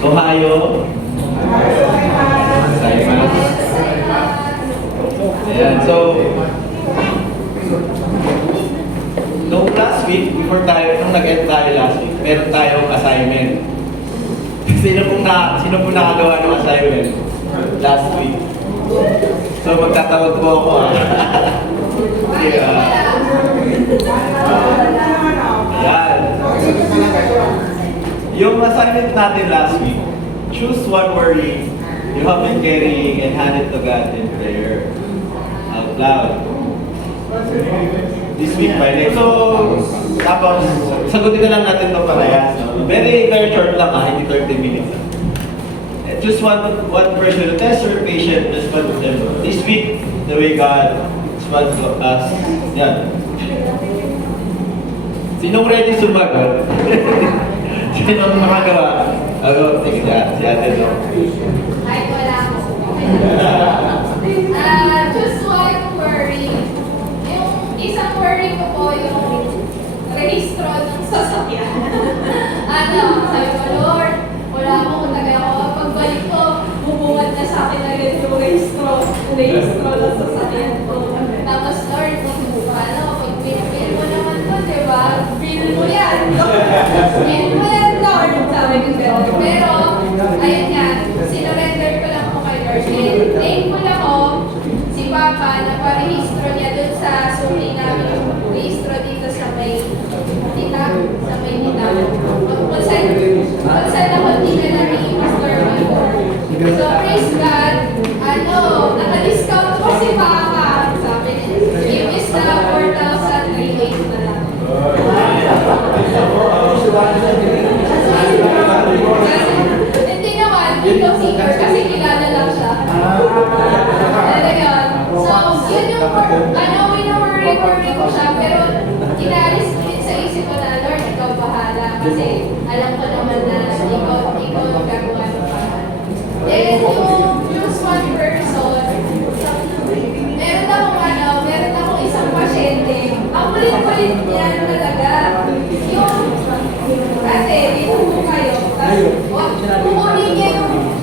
Ohio. Gozaimasu. Ayan, so, nung last week, nung nag-end tayo last week, meron tayong assignment. Sino pong nakagawa ng assignment last week? So, magtatawag po ako Yeah. Ayan. Yung assignment natin last week, choose one worry you have been carrying and hand it to God in prayer. Out loud. This week by next. So, tapos, sagutin na lang natin itong parehas. Very short lang hindi 30 minutes. Just one person to test your patience, just one of them. This week, the way God wants us. Yan. Sinong ready sumagot? Sinong makagawa? Ako, sige si ate no. Kahit wala ako. Just one worry. Yung isang worry ko po yung registro ng sasakyan. Sabi ko, Lord, wala akong tagal ako. Pagbalik ko, bubungad na sa akin agad yung registro ng sasakyan ko. Tapos, Lord, pag pinapil mo naman to, diba? Feel mo yan. Feel mo yan, Lord. Sabi ko, pero, ayun nga, sinurrender ko lang po kay Lord. And thankful ako si Papa na parehistro niya dun sa suli namin yung rehistro dito sa may Nitag. Kung saan ako hindi na rin pastor before. So praise God, naka-discount ko si Papa. Sabi niya, give is na 4,308 na lang. Hindi naman, dito seeker kasi kilala lang siya. So, yun yung wino-worry ko siya, pero inalis ko din sa isip ko na, Lord, ikaw bahala. Kasi alam ko naman na ikaw gagawa ng paraan. Then, yung choose one person, meron akong isang pasyente. Ang kulit-kulit niya talaga. Kasi, dito po kayo. Kukunin niya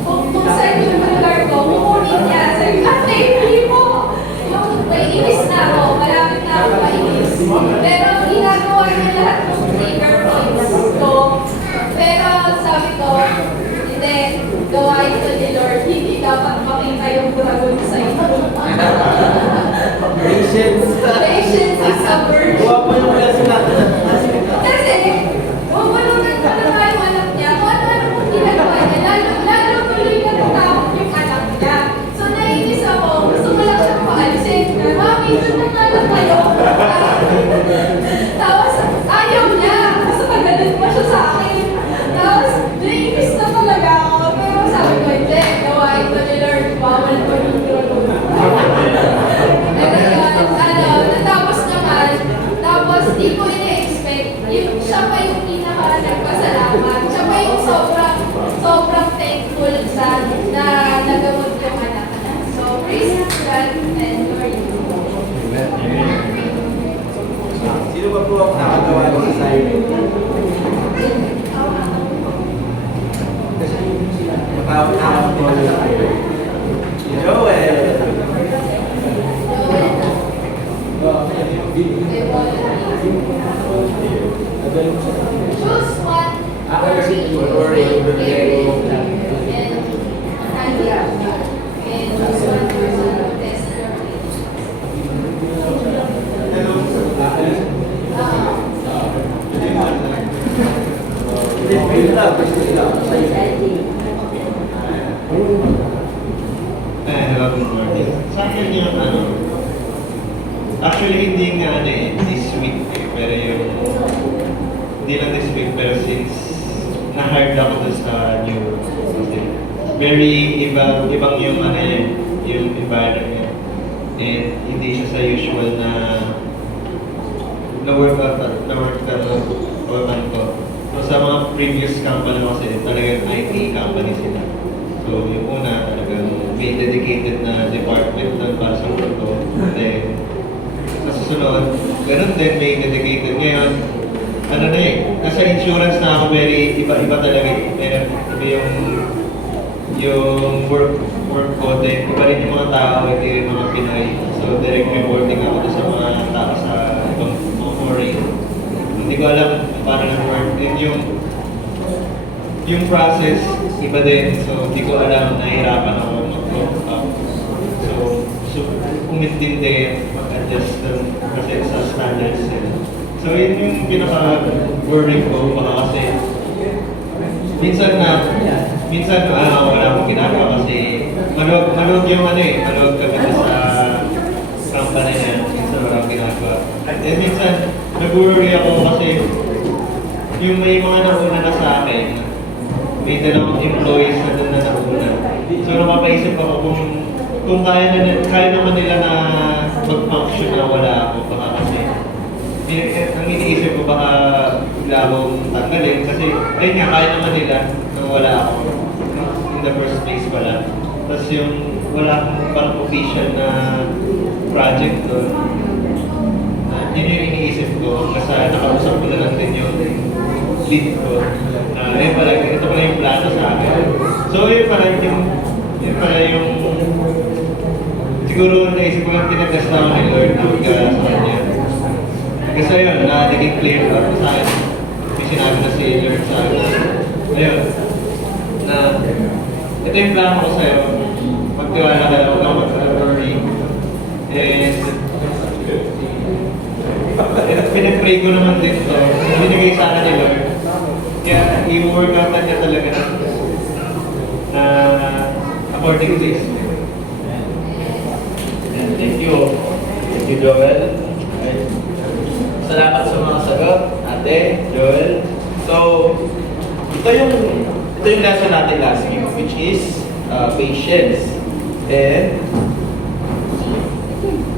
kung saan yung lugar ko, kukunin niya. Sabi, hindi mo. May inis na ako, malapit na ako mainis. Pero ginagawa niya lahat ng trigger points ko. Pero sabi ko, hindi, gawain ko ni Lord, hindi dapat makita yung dragon sa ito. Patience is a virtue. Huwag mo yung lesson natin. Kasi, bubulungan ko na tayo anak niya. Kung ano-ano kung ginagawa niya, lalo tuloy na natakot yung anak niya. So, nainis ako. Gusto ko lang siyang paalisin. Mami, doon na lang kayo. Tapos, ayaw niya. Kasi magalit pa siya sa akin. Tapos, nainis na talaga ako. Pero sabi ko, hindi. Gawain ko ni Lord. Bawal ko yung drone. Pero yun, natapos naman. Tapos, di ko ina-expect. Siya pa yung pinaka-nagpasalamat. Siya pa yung sobrang thankful na nagamot yung anak niya. So, praise God and Lord. Sino ba po ang nakagawa ng assignment? Matawag po si Joel. Choose one worry and choose one person to test your Hello, good morning. Sa akin yung actually hindi nga this week pero hindi lang this week pero since na-hired ako doon sa new very ibang yung yung environment and hindi siya sa usual na work ko. So sa mga previous company kasi talagang IT company sila. So yung una talagang may dedicated na department na para sa photo. Then sa susunod, ganun din may dedicated ngayon. Kasi insurance na ako very iba-iba talaga. Iba yung yung work ko, then iba rin yung mga tao, hindi rin mga Pinoy. So direct reporting ako doon sa mga tao sa ibang mga foreign. Hindi ko alam kung paano nag-work. Then yung process, iba din. So hindi ko alam, nahihirapan ako mag-cook up. So umintindi, mag-adjust dun kasi sa standards nila. So yun yung pinaka-worry ko, baka kasi minsan wala akong ginagawa kasi maluwag yung maluwag kami sa company niya, minsan wala akong ginagawa. And minsan, nag-worry ako kasi yung may mga nauna na sa akin, may dalawang employees na doon na nauna. So napapaisip ako kung kaya naman nila na mag-function na wala ako, baka kasi ang iniisip ko baka bigla akong tanggalin kasi ayun nga, kaya naman nila nang wala ako in the first place pala. Tapos yung wala akong parang official na project doon. Yun yung iniisip ko kasi nakausap ko na lang din yung lead ko. Ayun pala, ito pala yung plano sa akin. So yun pala yung siguro naisip ko lang tinagdas na ako ni Lord sa kanya. Kasi yun, naging clear out sa akin. May sinabi na si Lord sa akin. Ayun, na ito yung plano ko sa'yo. Magtiwala ka lang, huwag kang mag-worry. And pinag-pray ko naman din ito. Binigay sa akin ni Lord. Kaya i-work out niya talaga na according to this. And thank you. Thank you, Joel. Okay. Salamat sa mga sagot, Ate, Joel. So, ito yung lesson natin last week, which is patience and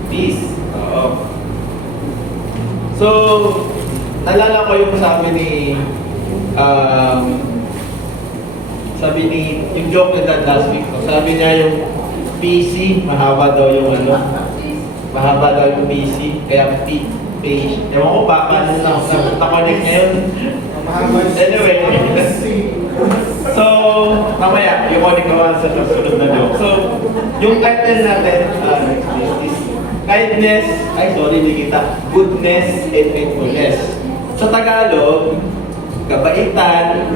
peace. Oo. So, nalala ko yung yung joke na dad last week. Sabi niya yung PC, mahaba daw yung mahaba daw yung PC, kaya page. Ewan ko pa, paano na-connect ngayon. Anyway, so, mamaya, yung connect ko sa susunod na joke. So, yung title natin, is kindness, goodness and faithfulness. Sa Tagalog, kabaitan,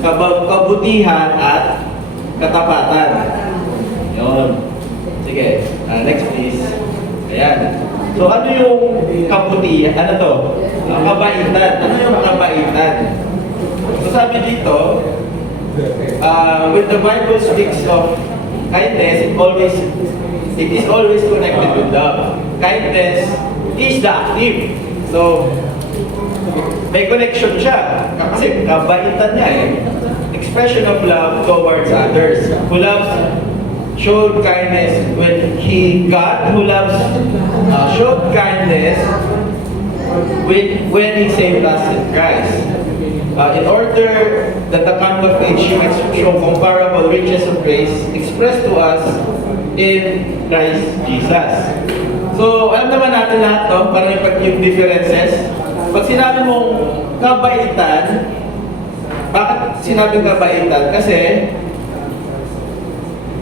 kabutihan at katapatan. Yun. Sige, next please. Ayan. So ano yung kabutihan? Ano to? Kabaitan. Ano yung kabaitan? So sabi dito, when the Bible speaks of kindness, it is always connected with love. Kindness is the active. So, may connection siya. Kasi kabaitan niya expression of love towards others. Who showed kindness God who showed kindness when He saved us in Christ. In order that the coming of age might show comparable riches of grace expressed to us in Christ Jesus. So, alam naman natin lahat to, parang yung differences. Pag sinabi mong kabaitan, bakit sinabing kabaitan? Kasi,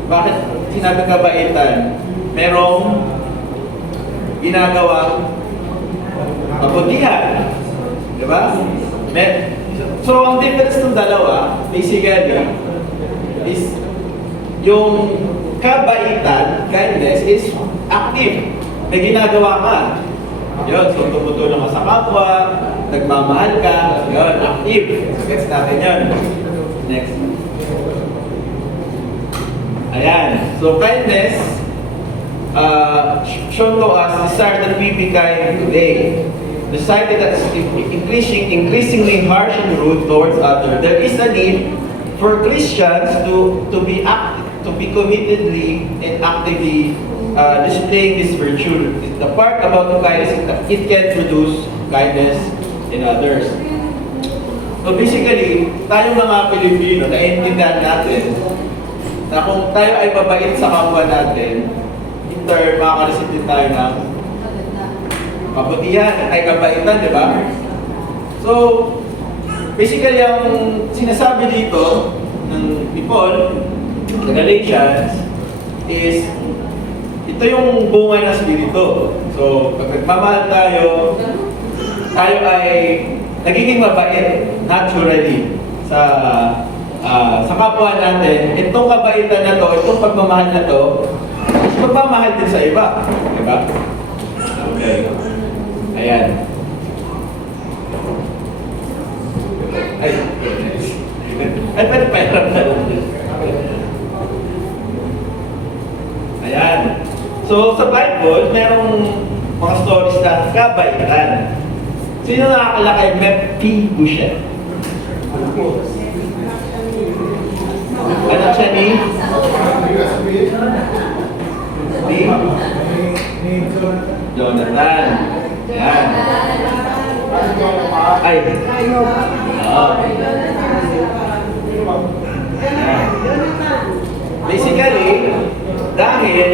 bakit sinabing kabaitan? Merong ginagawang kabutihan. Diba? So, ang difference ng dalawa, basically, is yung kabaitan, kindness, is active. May ginagawa ka. Yun, so tumutulong ka sa kapwa, nagmamahal ka, yun, active. Gets natin yun. Next. Ayan. So, kindness, shown to us, desire that we be kind today. Society that is increasingly harsh and rude towards others. There is a need for Christians to be committedly and actively displaying this virtue. The part about kindness, it can produce kindness in others. So basically, tayo mga Pilipino, naiintindihan natin na kung tayo ay mabait sa kapwa natin, in turn, makakareceive din tayo ng kabutihan ay kabaitan, di ba? So, basically, ang sinasabi dito ni Paul the Galatians, is ito yung bunga ng Espiritu. So, pag nagmamahal tayo ay nagiging mabait naturally sa kapwa natin. Itong kabaitan na to, itong pagmamahal na to, is magmamahal din sa iba. Diba? Okay. Ayan. Ay, pwede pa Ayan. So, sa Bible, merong mga stories na kabaitan. Sino nakakala kay Mephibosheth? Anak siya ni Jonathan. Ayan. Ay. Oo. Basically, dahil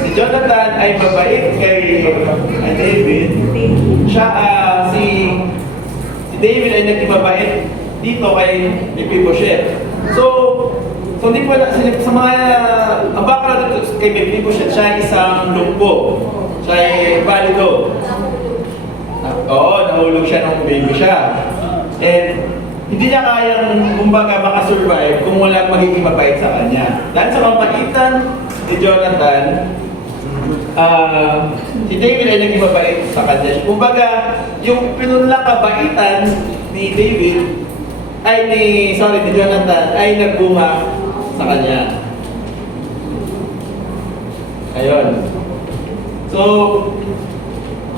si Jonathan ay mabait kay David, si David ay naging mabait dito kay Mephibosheth. So hindi po sa mga ang background kay Mephibosheth, siya ay isang lumpo. Siya ay valido. Oo, nahulog siya nung baby siya. And hindi niya kayang, kumbaga, makasurvive kung walang magiging mabait sa kanya. Dahil sa mapaitan ni Jonathan, si David ay naging mabait sa kanya. Kumbaga, yung pinunlang kabaitan ni David, ni Jonathan, ay nagbunga sa kanya. Ayun. So,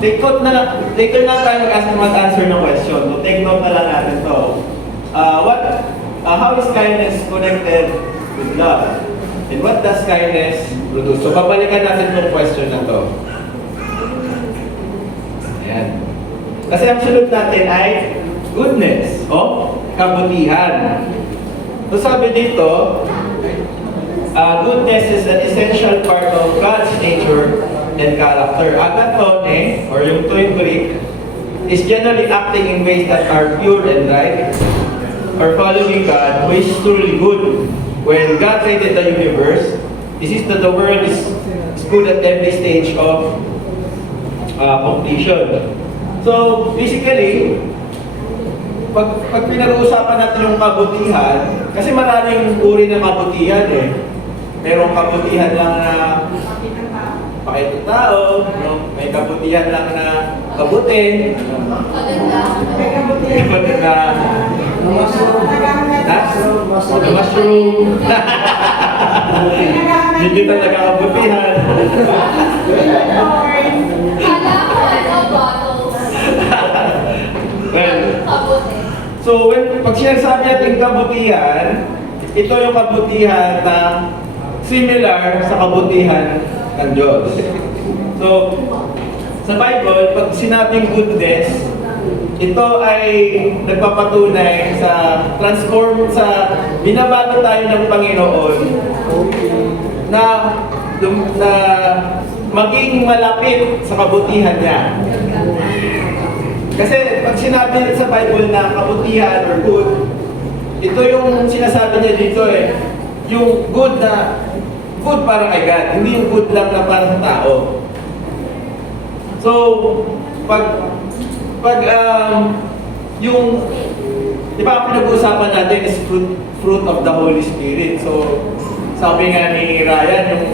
take note na tayo mag-answer ng question. So, take note na lang natin to. How is kindness connected with love? And what does kindness produce? So, babalikan natin itong question na to. Ayan. Kasi ang sunod natin ay goodness o kabutihan. So, sabi dito, goodness is an essential part of God's nature and character. Agathone, or yung Greek, is generally acting in ways that are pure and right, or following God, who is truly good. When God created the universe, this is that the world is good at every stage of completion. So, basically, pag pinag-uusapan natin yung kabutihan, kasi maraming uri ng kabutihan eh. Merong kabutihan lang na pakitang tao, no? May kabutihan lang na kabutin, maganda. Mushroom. Hindi talaga kabutihan. Kala ko bottles. Well, Kabuti. so pag sinasabi natin kabutihan, ito yung kabutihan na similar sa kabutihan ng Diyos. So, sa Bible, pag sinabing goodness, ito ay nagpapatunay sa binabago tayo ng Panginoon na maging malapit sa kabutihan niya. Kasi pag sinabi sa Bible na kabutihan or good, ito yung sinasabi niya dito eh, yung good para kay God, hindi yung good lang na para sa tao. So, yung, di ba pinag-uusapan natin is fruit of the Holy Spirit. So, sabi nga ni Ryan, yung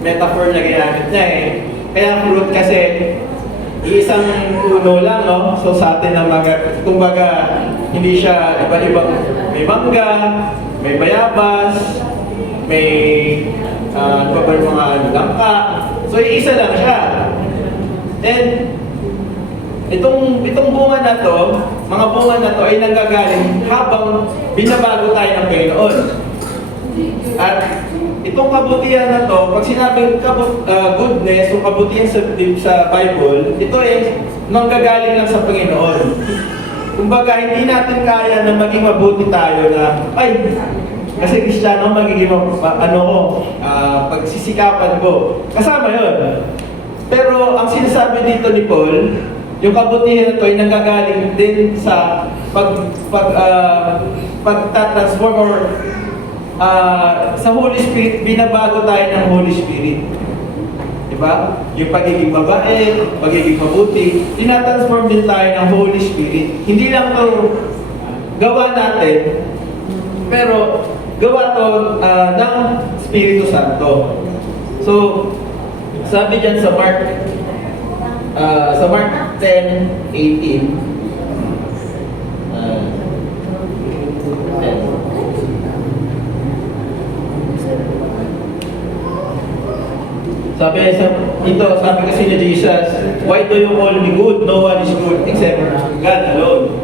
metaphor na ginamit niya eh, kaya fruit kasi, isang puno lang, no? So, sa atin na kumbaga, hindi siya iba-ibang, may mangga, may bayabas, may, ano ba yung mga langka. So, isa lang siya. And, itong bunga na to, mga bunga na to ay nanggagaling habang binabago tayo ng Panginoon. At itong kabutihan na to, pag sinabing goodness o kabutihan sa Bible, ito ay nanggagaling lang sa Panginoon. Kumbaga, hindi natin kaya na maging mabuti tayo na, kasi Kristiyano, magiging pagsisikapan ko. Kasama yun. Pero ang sinasabi dito ni Paul, yung kabutihan na ito ay nanggagaling din sa pagtatransform or sa Holy Spirit, binabago tayo ng Holy Spirit. Diba? Yung pagiging babae, pagiging mabuti, tinatransform din tayo ng Holy Spirit. Hindi lang to gawa natin, pero gawa to ng Espiritu Santo. So, sabi dyan sa Mark 10:18, sabi kasi ni Jesus, why do you call me good? No one is good except God alone.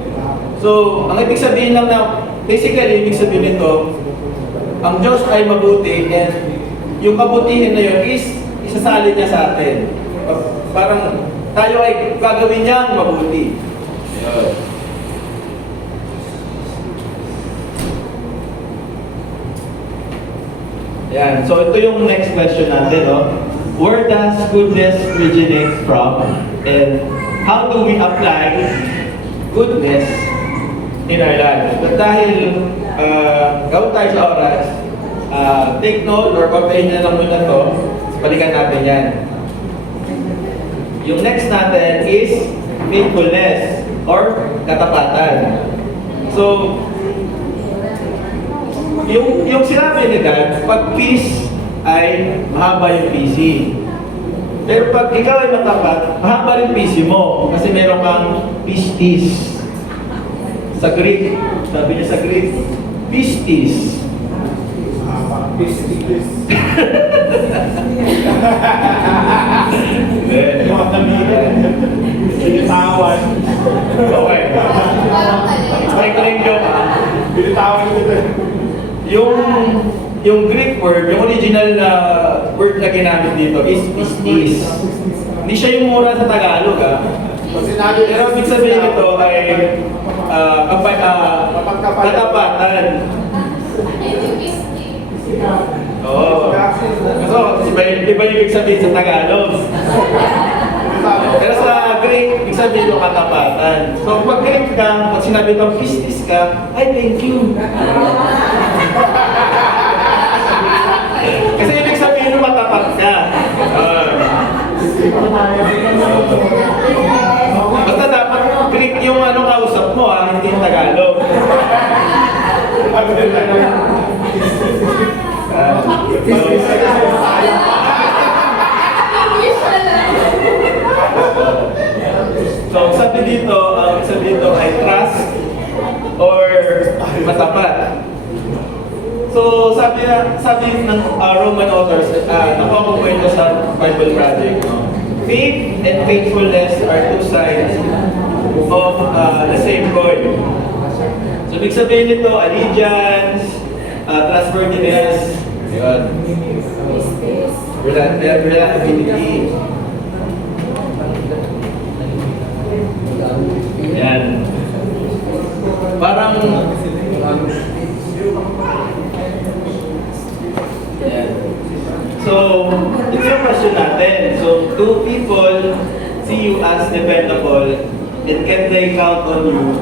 So, ang ibig sabihin lang na, basically, ibig sabihin nito, ang Diyos ay mabuti and yung kabutihan na yun is isasalin niya sa atin. Parang tayo ay gagawin niyang mabuti. Ayun. Yan. So, ito yung next question natin, no? Where does goodness originate from? And how do we apply goodness in our lives? But dahil gawin tayo sa oras, take note or papayin na lang muna to, balikan natin yan. Yung next natin is faithfulness or katapatan. So, yung sinabi ni God, pag peace ay mahaba yung PC. Pero pag ikaw ay matapat, mahaba rin PC mo. Kasi meron kang pistis. Sa Greek, sabi niya sa Greek, pistis. Pistis. Mga kamigan. Binitawan. Okay. Try ko rin joke, ha? Binitawan kita. Yung Greek word, yung original na word na ginamit dito is pistis. Hindi siya yung mura sa Tagalog, ha? Pero ibig sabihin nito ay katapatan. Oo. So, iba yung ibig sabihin sa Tagalog. Pero sa Greek, ibig sabihin yung katapatan. So, pag Greek ka, pag sinabi kang pistis ka, ay, thank you. Kasi ibig sabihin yung matapat ka. Basta dapat Greek yung kausap mo, hindi yung Tagalog. So, sabi dito ay trust or matapat. So, sabi ng Roman authors, nakuha ko ito sa Bible Project, no? Faith and faithfulness are two sides of the same coin. So, ibig sabihin nito, allegiance, trustworthiness, yun. Reliability. Yan. Parang yan. So, ito yung question natin. So, do people see you as dependable and can they count on you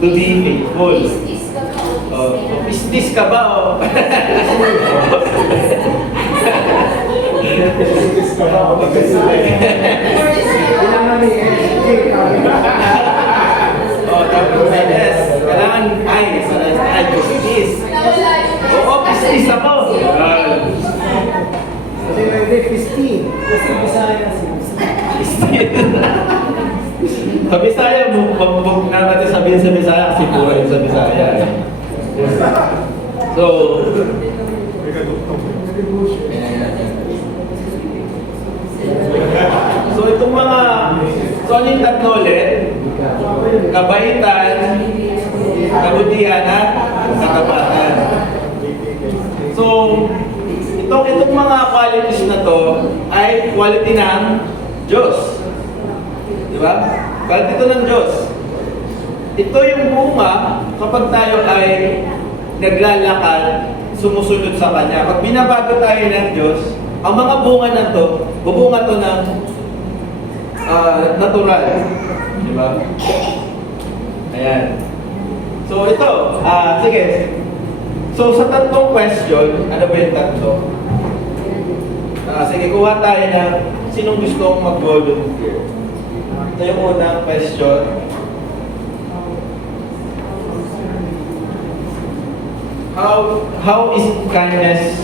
to be faithful? Pistis ka ba? Pistis ka ba? Tapos yes. Kailangan ay pistis. Oo, pistis ako. Kasi hindi, 15. Kasi Bisaya si Sa Bisaya, huwag na natin sabihin sa Bisaya kasi pura yung sa Bisaya. So, itong mga, ano yung tatlo ulit? Kabaitan, kabutihan at katapatan. So, itong mga qualities na to ay quality ng Diyos. Di ba? Quality ito ng Diyos. Ito yung bunga kapag tayo ay naglalakad, sumusunod sa Kanya. Pag binabago tayo ng Diyos, ang mga bunga na to, bubunga to ng natural. Di ba? Ayan. So ito, sige. So sa tatlong question, ano ba yung tatlo? Sige, kuha tayo na sinong gustong mag-volunteer. Ito yung unang question. How is kindness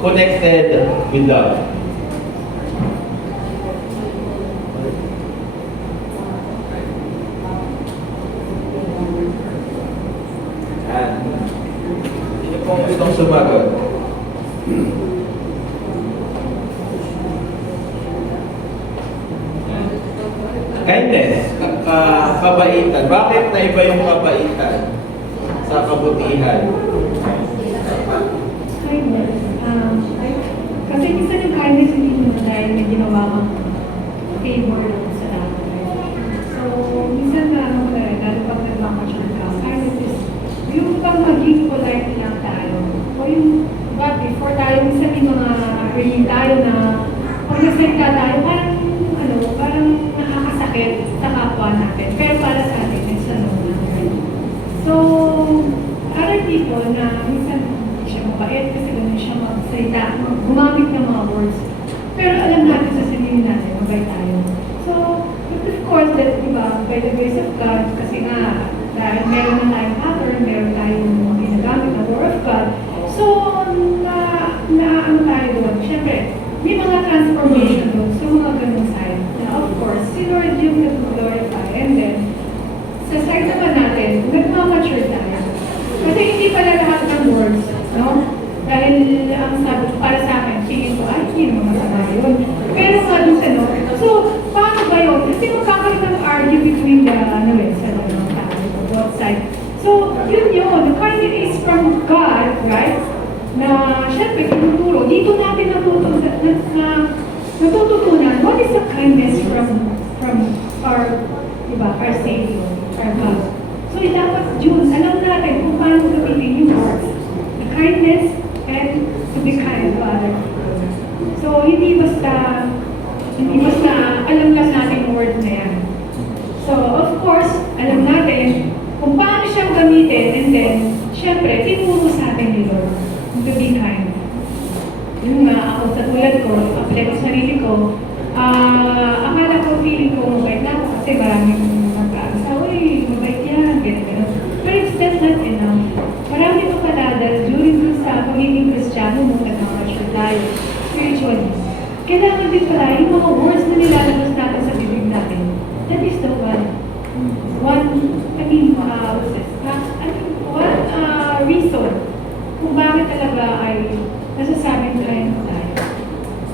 connected with love? Yan. Sino pong gustong sumagot? Kindness, kabaitan. Bakit naiba yung kabaitan sa kabutihan? Kindness. Kasi minsan yung kindness hindi mo dahil may ginawa kang favor sa tao. So, minsan na ano ko lalo pag nagmamature ka, kindness is yung pang maging polite lang tayo. O yung, diba, before tayo, minsan yung mga ringing tayo na pag nagsalita tayo, parang nakakasakit sa kapwa natin. Pero para sa atin, it's ano natin. So, other people na minsan siya mabait kasi ganun siya magsalita, gumamit ng mga words. Pero alam natin sa sarili natin, mabait tayo. So, but of course, that, diba, by the grace of God, kasi nga, dahil meron na tayong pattern, meron tayong ginagamit na word of God. So, ano tayo doon? Siyempre, may mga transformation doon sa mga ganung side. Na of course, si Lord yung nag-glorify. And then, sa side naman natin, nagmamature tayo. Kasi hindi pala lahat ng words, no? Dahil ang sabi ko para sa akin, tingin ko, ay, hindi naman masama yun. Pero nga dun sa no, so, paano ba yun? Kasi magkakaroon ng argue between the, both sides. So, yun. The kindness is from God, right? Na, syempre, tinuturo. Dito natin natututunan what is the kindness from our, diba, our Savior, our God. So, dapat yun, alam natin kung paano gamitin yung words. The kindness and to be kind to other people. So, hindi basta alam lang natin yung word na yan. So, of course, alam natin kung paano siyang gamitin and then, syempre, tinuro sa atin ni Lord to be kind. Yung nga, ako sa tulad ko, apply ko sa sarili ko, akala ko, feeling ko, mabait na ako kasi maraming mag-aasawa, mabait yan, gano'n. But it's that's not enough. Marami pa pala dahil during dun sa pagiging Kristiyano, nung nag-mature tayo, spiritually, kailangan din pala yung mga words na nilalabas natin sa bibig natin. That is the one reason kung bakit talaga ay nasasabing kain tayo.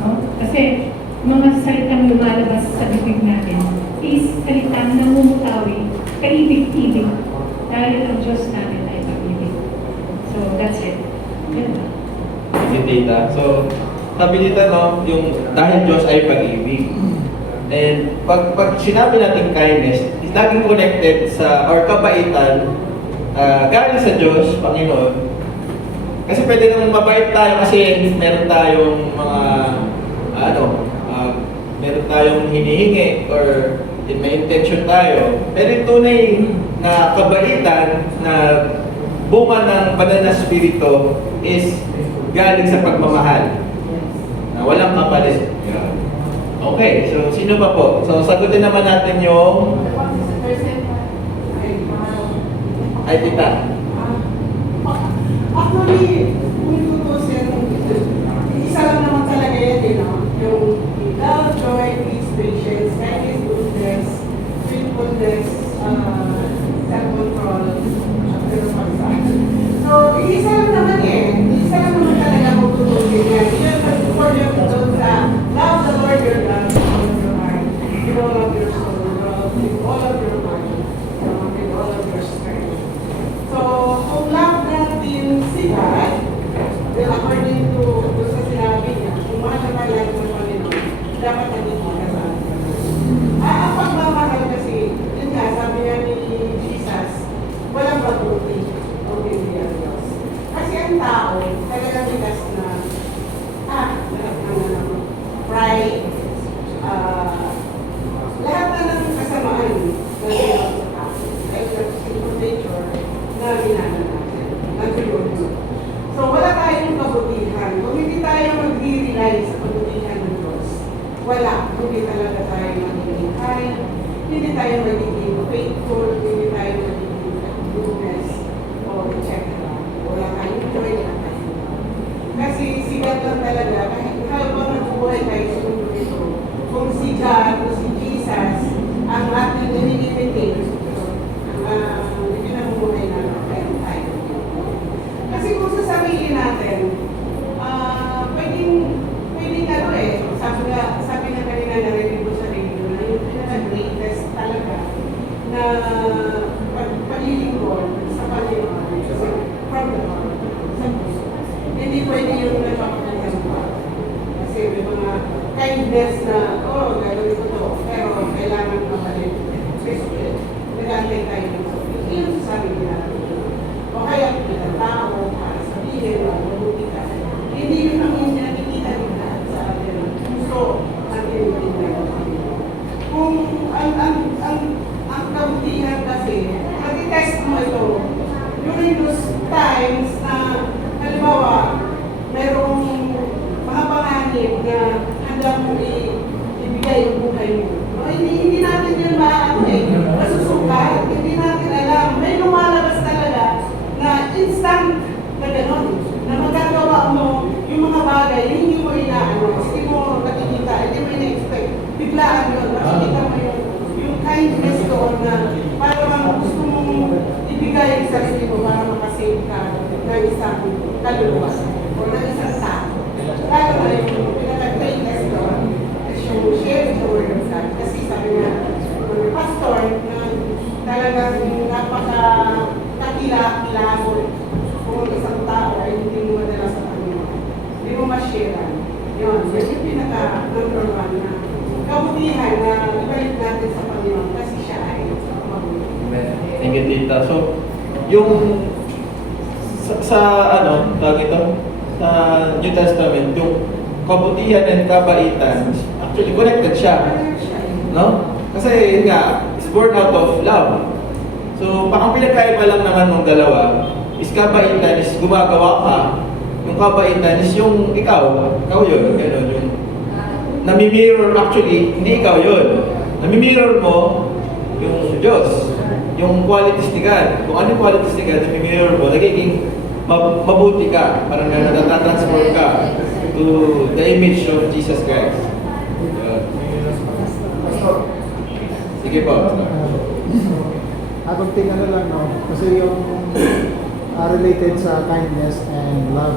No? Kasi mga salitang lumalabas sa bibig natin is salitang namumutawi, kaibig-ibig, dahil ang Diyos natin ay pag-ibig. So, that's it. Yan ba? Thank you, Tita. So, sabi nito, no, yung dahil Diyos ay pag-ibig. And pag sinabi natin kindness, is laging connected sa, or kabaitan, galing sa Diyos, Panginoon. Kasi pwede naman mabait tayo kasi meron tayong mga, meron tayong hinihingi or may intention tayo. Pero yung tunay na kabaitan na bunga ng banal na spirito is galing sa pagmamahal. Na walang kapalit. Okay, so sino pa po? So sagutin naman natin yung ay tita. Actually, kung tutusin, isa lang naman talaga yan, yung love, joy, peace, patience, kindness, goodness, faithfulness, self-control, pero pagsahan. So, isa lang naman isa lang naman talaga kung tutusin yan. Yun, for you doon sa love the Lord your God with all of your heart, with all of your soul, with all of your mind, with all of your strength. So, kung love natin si God, then according to sa sinabi niya, kung mahal na tayo sa Panginoon, dapat naging ka sa atin. Ang pagmamahal kasi, yun nga, sabi niya ni Jesus, walang pagbuti o hindi ang Diyos. Kasi ang tao, talagang bigas na, pride, lahat na ng kasamaan na ginawa sa tao, like the sinful nature na ginana natin, na gulong. So wala tayong kabutihan. Kung hindi tayo mag-rely sa kabutihan ng Diyos, wala. Hindi talaga tayo magiging kind, hindi tayo magiging faithful, hindi tayo magiging goodness, o etc. Wala tayong joy na tayo. Kasi sigat lang talaga, kahit habang nabubuhay tayo sa mundo ito, kung si God o si Jesus ang ating inimitate, ang pinamumuhay natin, meron tayo. Kasi kung sasabihin natin, pwedeng ano sabi na kanina narinig ko sa radio na yung pinaka-greatest talaga na paglilingkod sa Panginoon, from the heart, sa puso. Hindi pwede yung nagpapakitan pa. Kasi may mga kindness na, gagawin ko to, pero kailangan mapalit. Nag-antay tayo ng sabihin. Yun sa sarili natin. O kaya pinatao para sabihin na mabuti ka. Hindi yun ang hindi nakikita nila sa atin ng puso at tinitingnan ng Panginoon. Kung ang kabutihan kasi, nag-test mo ito during those times na halimbawa, merong mga panganib na handa mong ibigay yung buhay mo. No, hindi natin yun masusukat, hindi natin alam. May lumalabas talaga na instant na gano'n, na magagawa mo yung mga bagay, hindi mo inaano, hindi mo nakikita, hindi mo ina-expect. Biglaan yun, makikita mo yung kindness doon na parang gusto mong ibigay ang sarili mo para makasave ka ng isang kaluluwa o ng isang tao. Lalo na yung pinaka-greatest doon is yung share the word of God. Kasi sabi nga, pastor na talagang napaka-kakilakilabot kung isang tao ay hindi mo madala sa Panginoon. Hindi mo ma-share. Yun yung pinaka-number one na kabutihan na ibalik natin sa Panginoon kasi siya ay mabuti. Thank you, Tita. So, yung sa tawag ito, sa New Testament, yung kabutihan and kabaitan, actually connected siya. No? Kasi yun nga, it's born out of love. So, baka pinagkaiba lang naman ng dalawa, is kabaitan is gumagawa ka, yung kabaitan is yung ikaw yun, gano'n, yung nami-mirror, actually, hindi ikaw yun. Nami-mirror mo yung Diyos, yung qualities ni God. Kung ano yung qualities ni God, nami-mirror mo, nagiging mabuti ka, parang natatransform ka to the image of Jesus Christ. Sige po. Akong tingnan na lang, no? Kasi yung related sa kindness and love.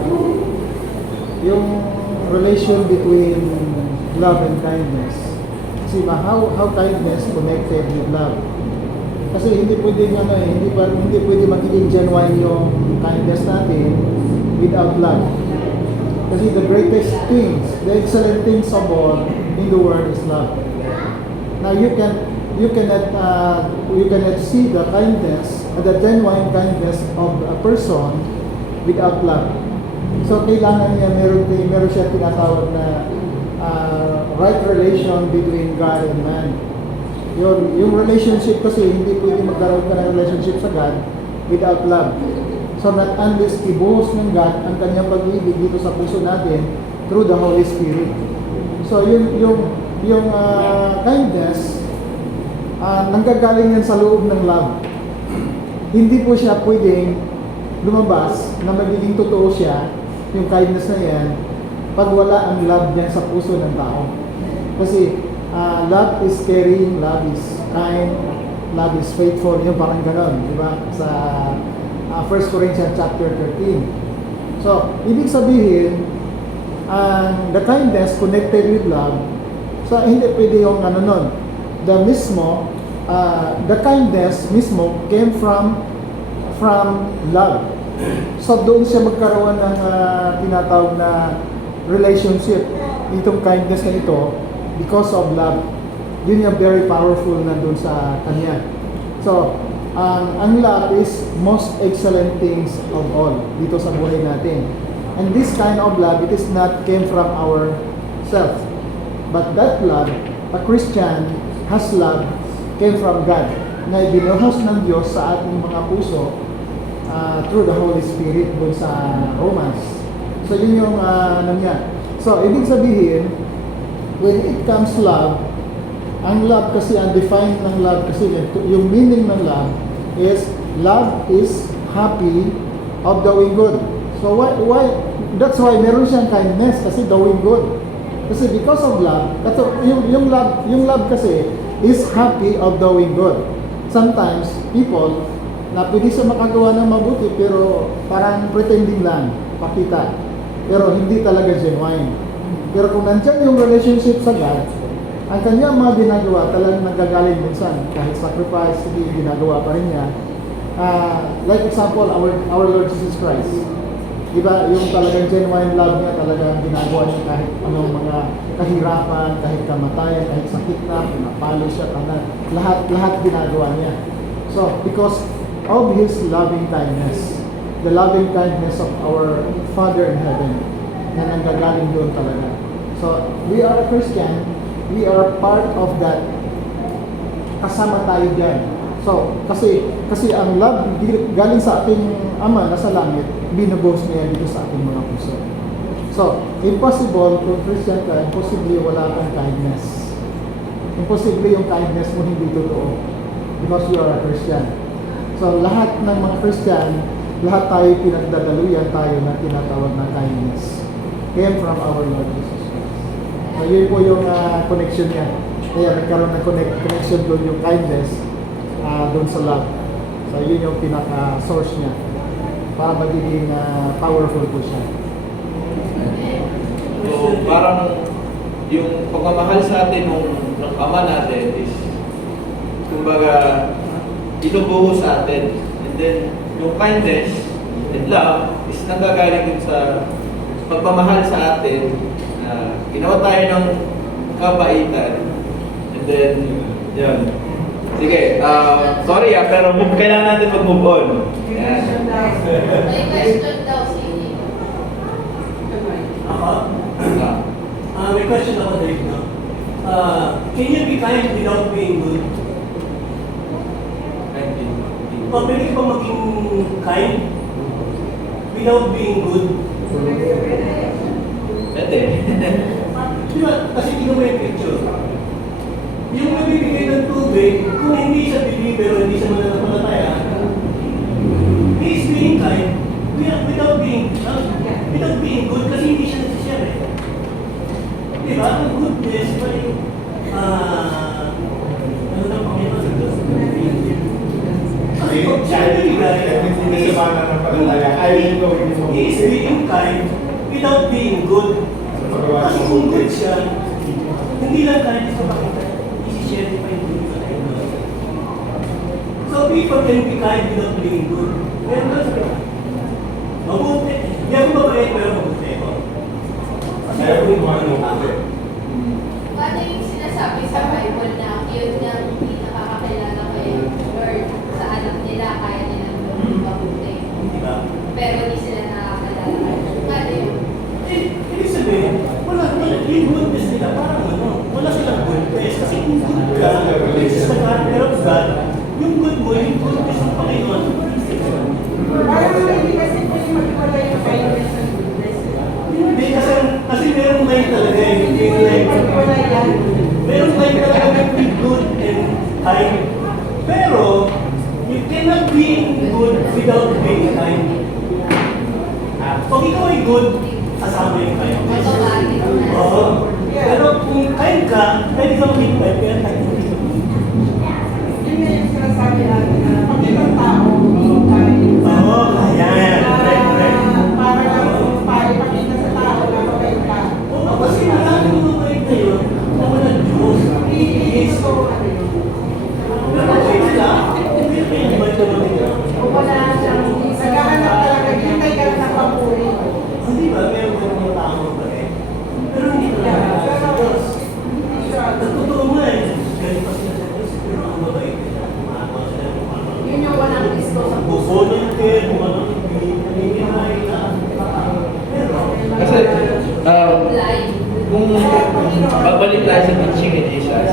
Yung relation between love and kindness. Kasi how kindness connected with love. Kasi hindi pwede hindi pwede magiging genuine yung kindness natin without love. Kasi the greatest things, the excellent things of all in the world is love. Now you cannot see the kindness, the genuine kindness of a person without love. So kailangan niya meron siya tinatawag na right relation between God and man. Yung relationship kasi hindi pwede magkaroon ka ng relationship sa God without love. So not unless ibuhos ng God ang kanyang pag-ibig dito sa puso natin through the Holy Spirit. So yung kindness nanggagaling yan sa loob ng love. Hindi po siya pwedeng lumabas na magiging totoo siya, yung kindness na yan, pag wala ang love niya sa puso ng tao. Kasi love is caring, love is kind, love is faithful, yung parang ganon, di ba? Sa 1 Corinthians chapter 13. So, ibig sabihin, the kindness connected with love, so hindi pwede yung nun. The kindness mismo came from love. So doon siya magkaroon ng tinatawag na relationship, itong kindness na ito, because of love. Yun yung very powerful na doon sa kanya. So, ang love is most excellent things of all dito sa buhay natin. And this kind of love, it is not came from ourselves. But that love, a Christian has love, came from God, na ibinuhos ng Diyos sa ating mga puso through the Holy Spirit dun sa Romans. So yun yung ano niya. So ibig sabihin, when it comes love, ang love kasi, ang define ng love kasi, yung meaning ng love is happy of doing good. So why that's why meron siyang kindness, kasi doing good. Kasi because of love, yung love kasi is happy of doing good. Sometimes people na pwede siya makagawa ng mabuti pero parang pretending lang, pakita. Pero hindi talaga genuine. Pero kung nandyan yung relationship sa God, ang kanyang mga ginagawa talagang nagagaling minsan. Kahit sacrifice, hindi ginagawa pa rin niya. Like example, our Lord Jesus Christ. Diba, yung talagang genuine love niya, talagang ginagawa niya kahit anong mga kahirapan, kahit kamatayan, kahit sakit na, pinapalo siya, lahat ginagawa niya. So, because of His loving kindness, the loving kindness of our Father in heaven, na nanggagaling doon talaga. So, we are a Christian, we are part of that. Kasama tayo dyan. So, kasi ang love galing sa ating Ama na sa langit, binubos niya dito sa ating mga puso. So, impossible kung Christian ka, imposible wala kang kindness. Imposible yung kindness mo hindi totoo. Because you are a Christian. So, lahat ng mga Christian, lahat tayo pinagdadaluyan tayo na tinatawag na kindness. Came from our Lord Jesus Christ. So, yun po yung connection niya. Kaya nagkaroon ng connection doon yung kindness doon sa love. So, yun yung pinaka-source niya para magiging powerful po siya. So, parang yung pagmamahal sa atin ng Ama natin is, kumbaga, inubuhos sa atin. And then, yung kindness and love is nanggagaling din sa pagmamahal sa atin. Ginawa tayo ng kabaitan. And then, yun. Sige, sorry pero kailangan natin mag-move on. Yan. May question daw si Ako? May question ako, Dave, no? Can you be kind without being good? O, pwede ka ba maging kind without being good? Pwede. Di ba? Kasi tingnan mo yung picture. Yung nabibigay ng tubig, kung hindi siya believer o hindi siya mananampalataya, he is being kind without being good kasi hindi siya nagsishare eh. Di ba? Ang goodness ba yung ano na Panginoon sa Diyos? Kasi kung siya nabibigay, he is being kind without being good. Kasi kung good siya, hindi lang kind sa pakita. Isi-share pa yung good sa tayo. So people can be kind without being good. Meron ba sabi? Mabuti. Hindi ako mabait pero mabuti ako. Kasi ako yung mga mabuti. ano yung sinasabi sa Bible na yun nga hindi nakakakilala kay Lord sa anak nila, kaya nilang mabuti. Di ba? Pero hindi sila nakakilala kay Lord. Ano yun? Ibig sabihin, wala yung goodness nila, parang ano, wala silang goodness. Kasi kung good ka, this is the character of God, yung good mo, yung goodness ng Panginoon, Parang hindi kasi pwede magwala yung kindness and goodness. hindi kasi merong line talaga eh. Hindi mo lang magwala yan. Merong line talaga na be good and kind. Pero, you cannot be good without being kind. Pag ikaw ay good, kasama yung kindness. Automatic na. Oo. Pero kung kind ka, pwede ka maging kind, kaya kind mo dito. Yun nga yung sinasabi natin na pag ibang tao, kind. Oo, ayan. Para ipakita sa tao na mabait ka. Oo, kasi marami mga kind na yun, na walang Diyos. Iinis ko ano yun. Pero okay sila, hindi na yung iba ito nila. Kung wala siyang naghahanap talaga, hintay ka lang ng papuri. Hindi ba, meron ka mga tao ba eh? Pero hindi ka lang sa Diyos. Totoo nga eh. Ganun pa sila sa Diyos, pero ang mabait nila, kumagawa sila ng ano. Yun yung walang gusto sa puso. Bukono yung kaya, kung ano, nangyayari na. Pero, Kasi, Blind. kung babalik tayo sa teaching ni Jesus,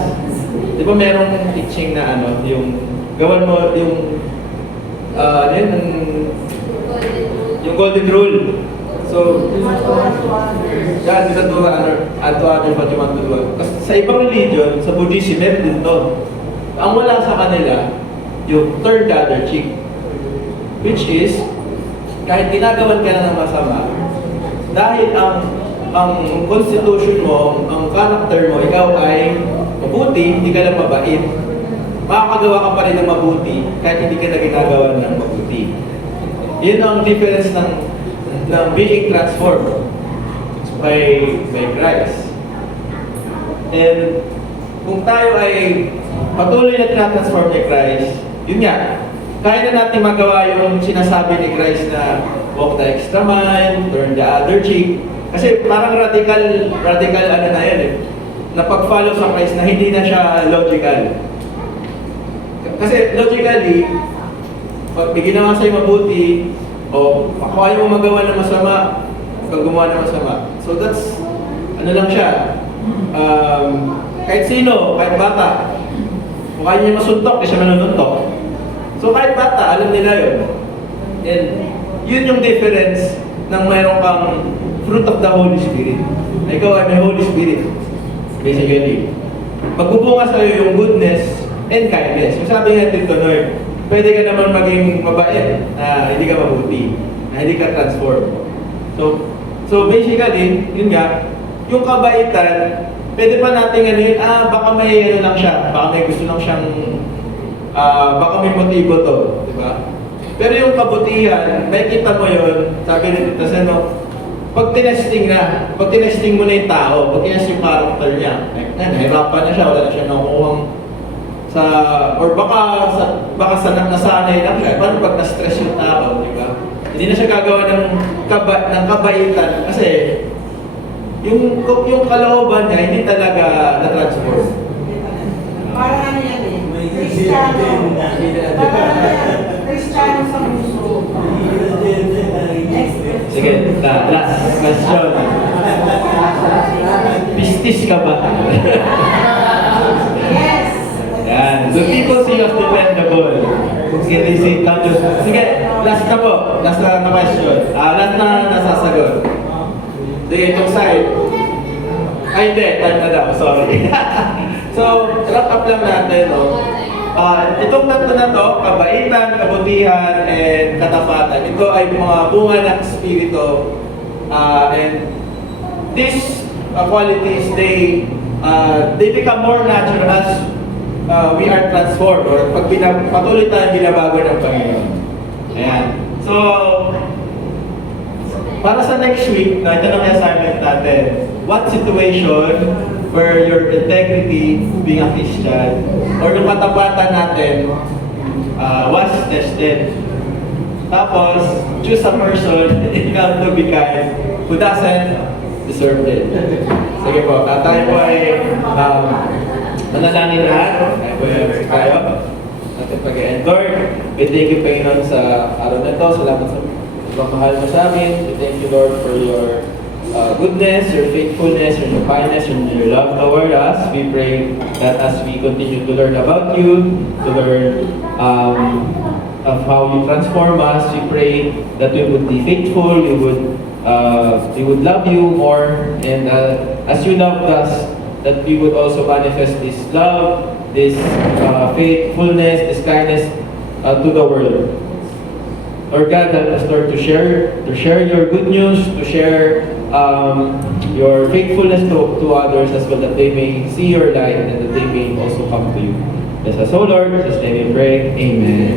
di ba merong teaching na ano, yung gawan mo yung yun, Yung golden rule. So, God is to honor and to others what you want to do. Kasi sa ibang religion, sa Buddhism, meron din to. Ang wala sa kanila, yung turn the other cheek. Which is, kahit ginagawan ka na ng masama, dahil ang constitution mo, ang character mo, ikaw ay mabuti, hindi ka lang mabait, makakagawa ka pa rin ng mabuti kahit hindi ka na ginagawa ng mabuti. Yun ang difference ng being transformed by Christ. And kung tayo ay patuloy na transform ni Christ, yun nga, kaya na natin magawa yung sinasabi ni Christ na walk the extra mile, turn the other cheek. Kasi parang radical ano na yan eh, na pag-follow sa Christ na hindi na siya logical. Kasi logically, pag may ginawa sa'yo mabuti, o kung ayaw mo magawa ng masama, kung gumawa ng masama. So that's, ano lang siya, kahit sino, kahit bata, kung kaya niya masuntok, di siya manununtok. So kahit bata, alam nila yun. And yun yung difference ng mayroon kang fruit of the Holy Spirit. Ikaw ay may Holy Spirit, basically. Magbubunga sa'yo yung goodness and kindness. Yung sabi nga dito, Lord, pwede ka naman maging mabait na hindi ka mabuti, na hindi ka transform. So basically, yun nga, yung kabaitan, pwede pa natin ano yun, baka may ano lang siya, baka may gusto lang siyang, baka may motibo to, di ba? Pero yung kabutihan, nakikita mo yun, sabi rin dito sa ano, pag tinesting mo na yung tao, pag tinesting yung character niya, nahirapan na siya, wala na siya nakukuhang or baka nasanay lang siya. Paano pag na-stress yung tao, di ba? Hindi na siya gagawa ng kabaitan kasi yung kalooban niya hindi talaga na-transform. Parang ano yan eh, May Kristiyano. Parang Kristiyano sa puso. Sige, last question. Pistis ka ba? Yes. Yan. The people see us dependable. Sige, last na po. Last na question. Last na nasasagot. Sige, itong side. Ay, hindi. Time na daw. Sorry. So, wrap up lang natin, no? Itong tatlo na to, kabaitan, kabutihan, and katapatan. Ito ay mga bunga ng Espiritu. And these qualities, they become more natural as we are transformed or pag patuloy tayong binabago ng Panginoon. Ayan. So, para sa next week, ito na may assignment natin. What situation where your integrity being a Christian or yung katapatan natin was tested? Tapos, choose a person in order to be kind who doesn't deserve it. Sige po, tayo po ay manalangin lahat. Tayo po ay tayo. Natin pag-end. Lord, we thank you, Panginoon, sa araw na ito. Salamat sa pagmamahal mo sa amin. We thank you, Lord, for your goodness, your faithfulness, your kindness, and your love toward us. We pray that as we continue to learn about you, to learn of how you transform us, we pray that we would be faithful, we would love you more, and as you loved us, that we would also manifest this love, this faithfulness, this kindness to the world. Lord God, help us, Lord, to share your good news, to share your faithfulness to others as well, that they may see your light and that they may also come to you. Yes, so Lord, in His name we pray. Amen.